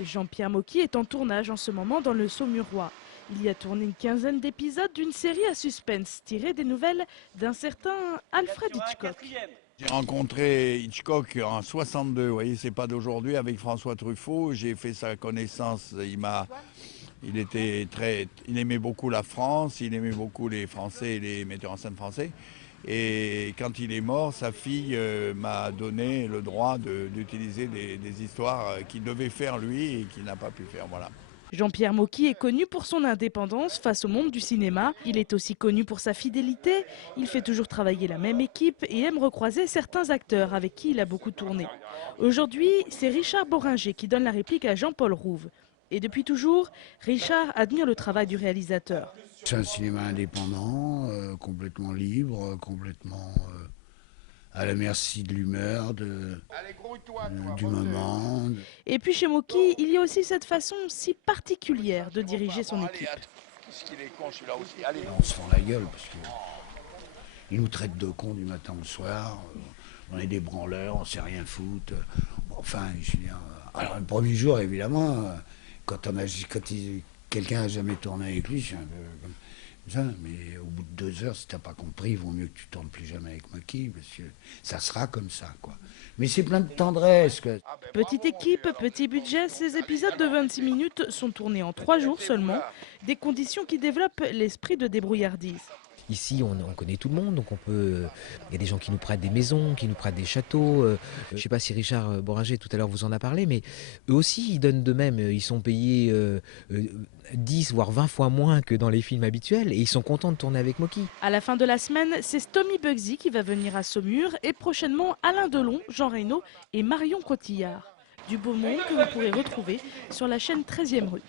Jean-Pierre Mocky est en tournage en ce moment dans le Saumurois. Il y a tourné une quinzaine d'épisodes d'une série à suspense tirée des nouvelles d'un certain Alfred Hitchcock. J'ai rencontré Hitchcock en 62, vous voyez, c'est pas d'aujourd'hui, avec François Truffaut. J'ai fait sa connaissance, il aimait beaucoup la France, il aimait beaucoup les Français et les metteurs en scène français. Et quand il est mort, sa fille m'a donné le droit d'utiliser des histoires qu'il devait faire lui et qu'il n'a pas pu faire, voilà. Jean-Pierre Mocky est connu pour son indépendance face au monde du cinéma. Il est aussi connu pour sa fidélité. Il fait toujours travailler la même équipe et aime recroiser certains acteurs avec qui il a beaucoup tourné. Aujourd'hui, c'est Richard Bohringer qui donne la réplique à Jean-Paul Rouve. Et depuis toujours, Richard admire le travail du réalisateur. C'est un cinéma indépendant, complètement libre, complètement à la merci de l'humeur, du moment. Et puis chez Mocky, il y a aussi cette façon si particulière de diriger son équipe. Qu'est-ce qu'il est con celui-là aussi. Allez. On se fend la gueule parce qu'il nous traite de cons du matin au soir. On est des branleurs, on sait rien foutre. Enfin, je veux dire, alors le premier jour, évidemment, quand quelqu'un n'a jamais tourné avec lui, c'est un peu comme ça. Mais au bout de 2 heures, si t'as pas compris, il vaut mieux que tu tournes plus jamais avec Mocky, parce que ça sera comme ça, quoi. Mais c'est plein de tendresse, quoi. Petite équipe, petit budget, ces épisodes de 26 minutes sont tournés en 3 jours seulement. Des conditions qui développent l'esprit de débrouillardise. Ici, on connaît tout le monde, donc il y a des gens qui nous prêtent des maisons, qui nous prêtent des châteaux. Je ne sais pas si Richard Bohringer tout à l'heure vous en a parlé, mais eux aussi, ils donnent de même. Ils sont payés 10 voire 20 fois moins que dans les films habituels et ils sont contents de tourner avec Mocky. À la fin de la semaine, c'est Stomy Bugsy qui va venir à Saumur et prochainement Alain Delon, Jean Reno et Marion Cotillard. Du beau monde que vous pourrez retrouver sur la chaîne 13e rue.